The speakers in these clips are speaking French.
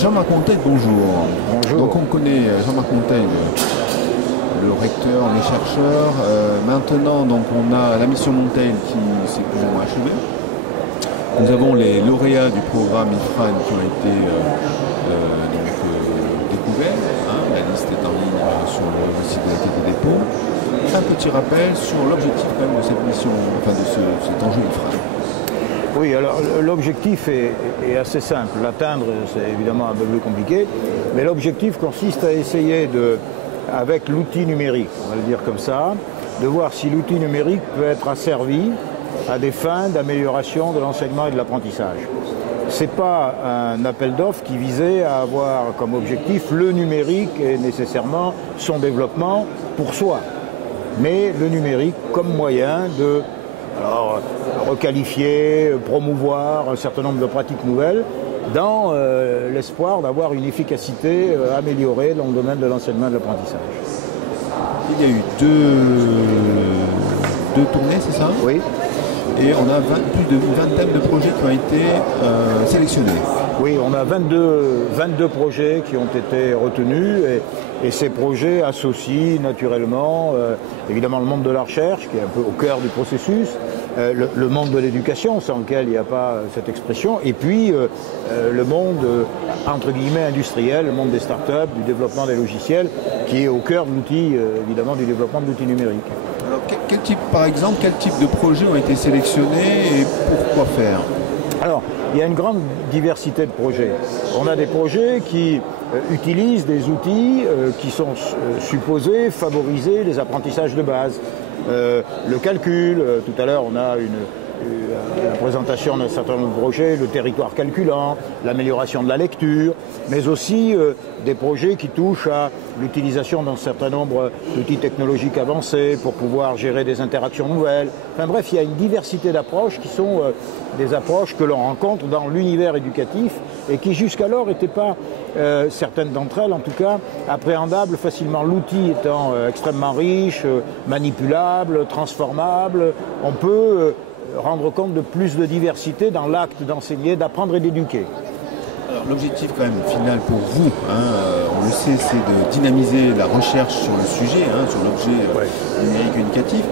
Jean-Marc Montaigne, bonjour. Bonjour. Donc on connaît Jean-Marc Montaigne, le recteur, les chercheurs. Maintenant, donc, on a la mission Montaigne qui s'est plus ou moins achevée. Nous avons les lauréats du programme IFRAN qui ont été découverts. La liste est en ligne sur le site de la Caisse des dépôts. Un petit rappel sur l'objectif quand même de cette mission, enfin de cet enjeu IFRAN. Oui, alors l'objectif est assez simple. L'atteindre, c'est évidemment un peu plus compliqué, mais l'objectif consiste à essayer avec l'outil numérique, on va le dire comme ça, de voir si l'outil numérique peut être asservi à des fins d'amélioration de l'enseignement et de l'apprentissage. Ce n'est pas un appel d'offres qui visait à avoir comme objectif le numérique et nécessairement son développement pour soi, mais le numérique comme moyen de requalifier, promouvoir un certain nombre de pratiques nouvelles dans l'espoir d'avoir une efficacité améliorée dans le domaine de l'enseignement et de l'apprentissage. Il y a eu deux tournées, c'est ça? Oui. Et on a plus d'une vingtaine de projets qui ont été sélectionnés. Oui, on a 22 projets qui ont été retenus et ces projets associent naturellement évidemment le monde de la recherche qui est un peu au cœur du processus, le monde de l'éducation sans lequel il n'y a pas cette expression, et puis le monde entre guillemets industriel, le monde des startups, du développement des logiciels qui est au cœur de l'outil évidemment du développement de l'outil numérique. Alors, par exemple, quel type de projets ont été sélectionnés et pourquoi faire? Alors, il y a une grande diversité de projets. On a des projets qui utilisent des outils qui sont supposés favoriser les apprentissages de base. Le calcul, tout à l'heure on a la présentation d'un certain nombre de projets, le territoire calculant, l'amélioration de la lecture, mais aussi des projets qui touchent à l'utilisation d'un certain nombre d'outils technologiques avancés pour pouvoir gérer des interactions nouvelles. Enfin bref, il y a une diversité d'approches qui sont des approches que l'on rencontre dans l'univers éducatif et qui jusqu'alors n'étaient pas, certaines d'entre elles en tout cas, appréhendables facilement. L'outil étant extrêmement riche, manipulable, transformable, on peut rendre compte de plus de diversité dans l'acte d'enseigner, d'apprendre et d'éduquer. Alors l'objectif quand même final pour vous, on le sait, c'est de dynamiser la recherche sur le sujet, sur l'objet numérique éducatif.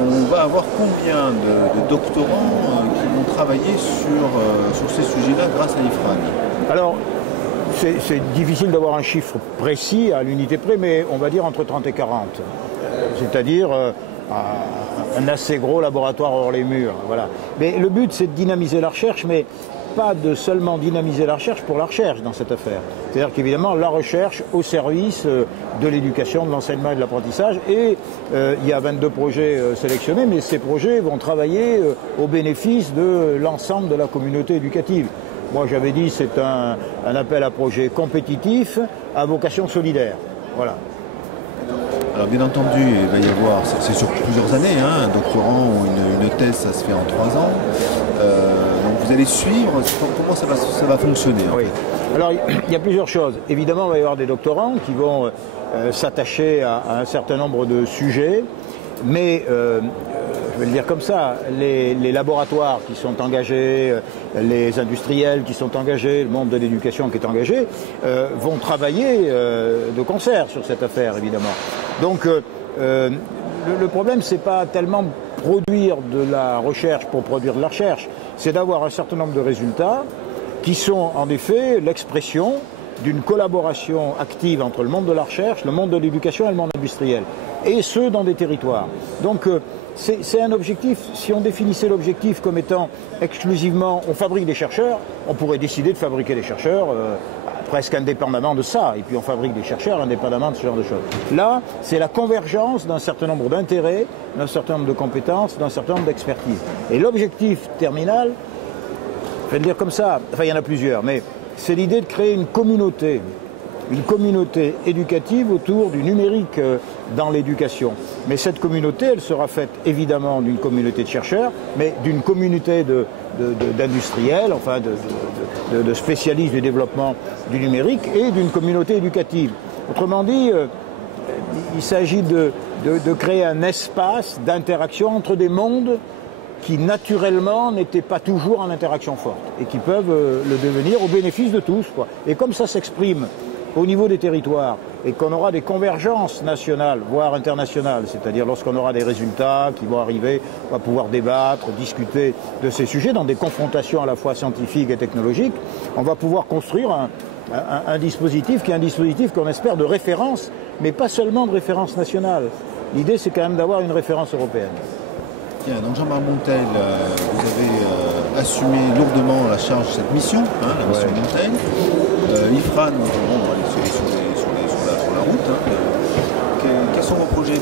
On va avoir combien de doctorants qui vont travailler sur ces sujets-là grâce à l'IFRAN? Alors, c'est difficile d'avoir un chiffre précis à l'unité près, mais on va dire entre 30 et 40. C'est-à-dire un assez gros laboratoire hors les murs. Voilà. Mais le but, c'est de dynamiser la recherche, mais pas de seulement dynamiser la recherche pour la recherche dans cette affaire. C'est-à-dire qu'évidemment, la recherche au service de l'éducation, de l'enseignement et de l'apprentissage. Et il y a 22 projets sélectionnés, mais ces projets vont travailler au bénéfice de l'ensemble de la communauté éducative. Moi, j'avais dit c'est un appel à projet compétitif à vocation solidaire. Voilà. Alors bien entendu, il va y avoir, c'est sur plusieurs années, un doctorant ou une thèse, ça se fait en 3 ans. Donc vous allez suivre, comment ça va fonctionner? Oui. Alors il y a plusieurs choses. Évidemment, il va y avoir des doctorants qui vont s'attacher à un certain nombre de sujets, mais je vais le dire comme ça, les laboratoires qui sont engagés, les industriels qui sont engagés, le monde de l'éducation qui est engagé, vont travailler de concert sur cette affaire, évidemment. Donc le problème, c'est pas tellement produire de la recherche pour produire de la recherche, c'est d'avoir un certain nombre de résultats qui sont en effet l'expression d'une collaboration active entre le monde de la recherche, le monde de l'éducation et le monde industriel, et ce dans des territoires. Donc c'est un objectif, si on définissait l'objectif comme étant exclusivement on fabrique des chercheurs, on pourrait décider de fabriquer des chercheurs presque indépendamment de ça, et puis on fabrique des chercheurs indépendamment de ce genre de choses. Là, c'est la convergence d'un certain nombre d'intérêts, d'un certain nombre de compétences, d'un certain nombre d'expertises. Et l'objectif terminal, je vais le dire comme ça, enfin il y en a plusieurs, mais c'est l'idée de créer une communauté éducative autour du numérique dans l'éducation. Mais cette communauté, elle sera faite évidemment d'une communauté de chercheurs, mais d'une communauté d'industriels, enfin de spécialistes du développement du numérique et d'une communauté éducative. Autrement dit, il s'agit de créer un espace d'interaction entre des mondes qui naturellement n'étaient pas toujours en interaction forte et qui peuvent le devenir au bénéfice de tous, quoi. Et comme ça s'exprime au niveau des territoires et qu'on aura des convergences nationales, voire internationales, c'est-à-dire lorsqu'on aura des résultats qui vont arriver, on va pouvoir débattre, discuter de ces sujets dans des confrontations à la fois scientifiques et technologiques, on va pouvoir construire un dispositif qui est un dispositif qu'on espère de référence, mais pas seulement de référence nationale. L'idée, c'est quand même d'avoir une référence européenne. Bien, donc Jean-Marc Montel, vous avez assumé lourdement la charge de cette mission, la mission Montel. L'IFRAN, on est sur la route. Quels sont vos projets?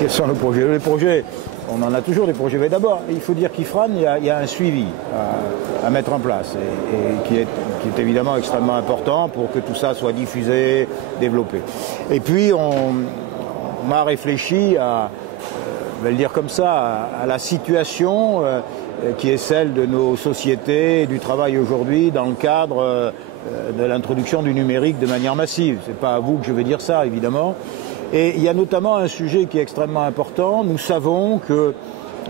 Quels sont nos projets? Les projets, on en a toujours des projets. Mais d'abord, il faut dire qu'IFRAN, il y a un suivi à mettre en place et qui est évidemment extrêmement important pour que tout ça soit diffusé, développé. Et puis, on a réfléchi je vais le dire comme ça, à la situation qui est celle de nos sociétés et du travail aujourd'hui dans le cadre de l'introduction du numérique de manière massive. Ce n'est pas à vous que je vais dire ça, évidemment. Et il y a notamment un sujet qui est extrêmement important. Nous savons que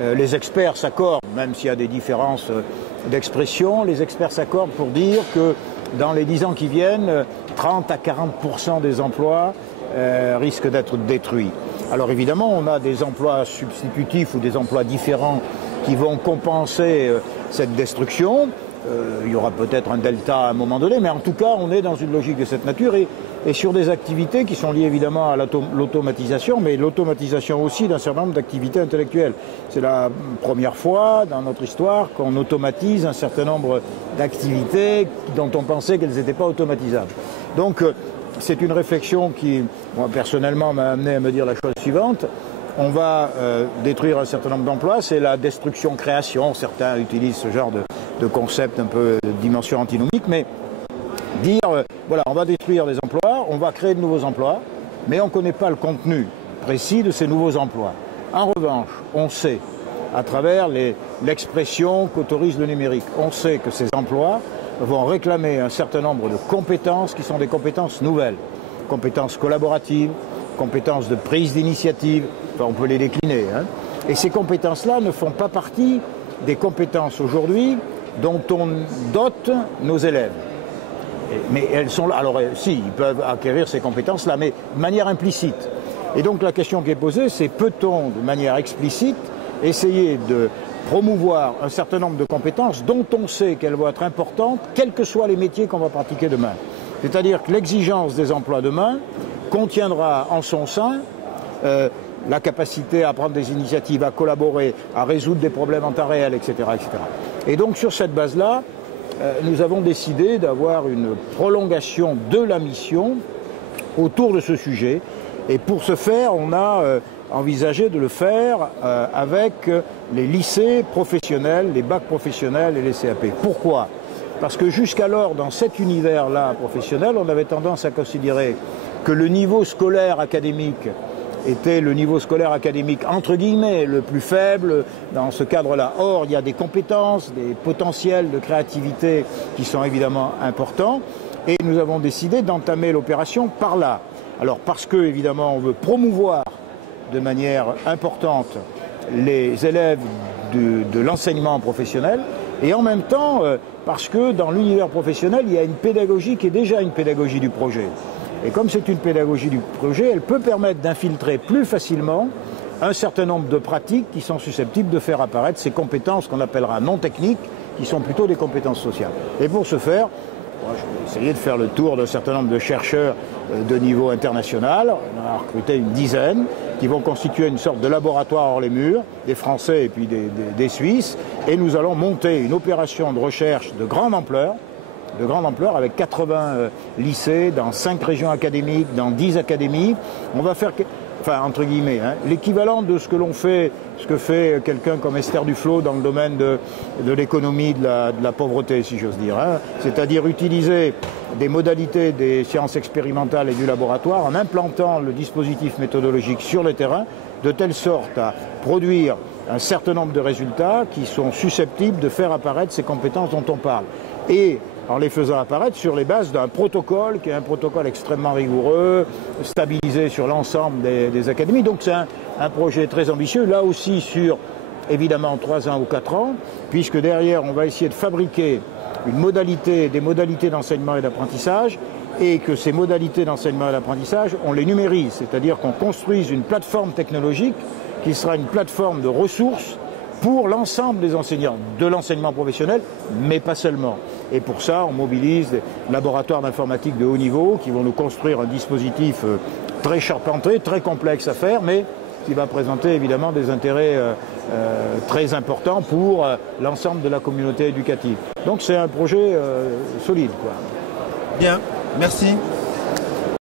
les experts s'accordent, même s'il y a des différences d'expression, les experts s'accordent pour dire que dans les 10 ans qui viennent, 30 à 40% des emplois risquent d'être détruits. Alors évidemment, on a des emplois substitutifs ou des emplois différents qui vont compenser cette destruction. Il y aura peut-être un delta à un moment donné, mais en tout cas, on est dans une logique de cette nature et sur des activités qui sont liées évidemment à l'automatisation, mais l'automatisation aussi d'un certain nombre d'activités intellectuelles. C'est la première fois dans notre histoire qu'on automatise un certain nombre d'activités dont on pensait qu'elles n'étaient pas automatisables. Donc, c'est une réflexion qui, moi, personnellement, m'a amené à me dire la chose suivante. On va détruire un certain nombre d'emplois, c'est la destruction-création. Certains utilisent ce genre de concept un peu de dimension antinomique, mais dire, voilà, on va détruire des emplois, on va créer de nouveaux emplois, mais on ne connaît pas le contenu précis de ces nouveaux emplois. En revanche, on sait, à travers l'expression qu'autorise le numérique, on sait que ces emplois vont réclamer un certain nombre de compétences qui sont des compétences nouvelles. Compétences collaboratives, compétences de prise d'initiative, enfin, on peut les décliner. Et ces compétences-là ne font pas partie des compétences aujourd'hui dont on dote nos élèves. Mais elles sont là. Alors si, ils peuvent acquérir ces compétences-là, mais de manière implicite. Et donc la question qui est posée, c'est peut-on, de manière explicite, essayer de promouvoir un certain nombre de compétences dont on sait qu'elles vont être importantes, quels que soient les métiers qu'on va pratiquer demain. C'est-à-dire que l'exigence des emplois demain contiendra en son sein la capacité à prendre des initiatives, à collaborer, à résoudre des problèmes en temps réel, etc., etc. Et donc sur cette base-là, nous avons décidé d'avoir une prolongation de la mission autour de ce sujet. Et pour ce faire, on a envisagé de le faire avec les lycées professionnels, les bacs professionnels et les CAP. Pourquoi ? Parce que jusqu'alors, dans cet univers-là professionnel, on avait tendance à considérer que le niveau scolaire académique était le niveau scolaire académique, entre guillemets, le plus faible dans ce cadre-là. Or, il y a des compétences, des potentiels de créativité qui sont évidemment importants, et nous avons décidé d'entamer l'opération par là. Alors, parce que, évidemment, on veut promouvoir de manière importante les élèves de l'enseignement professionnel, et en même temps, parce que dans l'univers professionnel, il y a une pédagogie qui est déjà une pédagogie du projet. Et comme c'est une pédagogie du projet, elle peut permettre d'infiltrer plus facilement un certain nombre de pratiques qui sont susceptibles de faire apparaître ces compétences qu'on appellera non techniques, qui sont plutôt des compétences sociales. Et pour ce faire, moi, je vais essayer de faire le tour d'un certain nombre de chercheurs de niveau international. On a recruté une dizaine qui vont constituer une sorte de laboratoire hors les murs, des Français et puis des Suisses. Et nous allons monter une opération de recherche de grande ampleur avec 80 lycées dans 5 régions académiques, dans 10 académies. On va faire, enfin entre guillemets, l'équivalent de ce que l'on fait, ce que fait quelqu'un comme Esther Duflo dans le domaine de l'économie de la pauvreté, si j'ose dire. C'est-à-dire utiliser des modalités des sciences expérimentales et du laboratoire en implantant le dispositif méthodologique sur le terrain, de telle sorte à produire un certain nombre de résultats qui sont susceptibles de faire apparaître ces compétences dont on parle. Et en les faisant apparaître sur les bases d'un protocole qui est un protocole extrêmement rigoureux, stabilisé sur l'ensemble des académies. Donc c'est un projet très ambitieux, là aussi sur évidemment 3 ans ou 4 ans, puisque derrière, on va essayer de fabriquer des modalités d'enseignement et d'apprentissage, et que ces modalités d'enseignement et d'apprentissage, on les numérise, c'est-à-dire qu'on construise une plateforme technologique qui sera une plateforme de ressources pour l'ensemble des enseignants, de l'enseignement professionnel, mais pas seulement. Et pour ça, on mobilise des laboratoires d'informatique de haut niveau qui vont nous construire un dispositif très charpenté, très complexe à faire, mais qui va présenter évidemment des intérêts très importants pour l'ensemble de la communauté éducative. Donc c'est un projet solide, quoi. Bien, merci.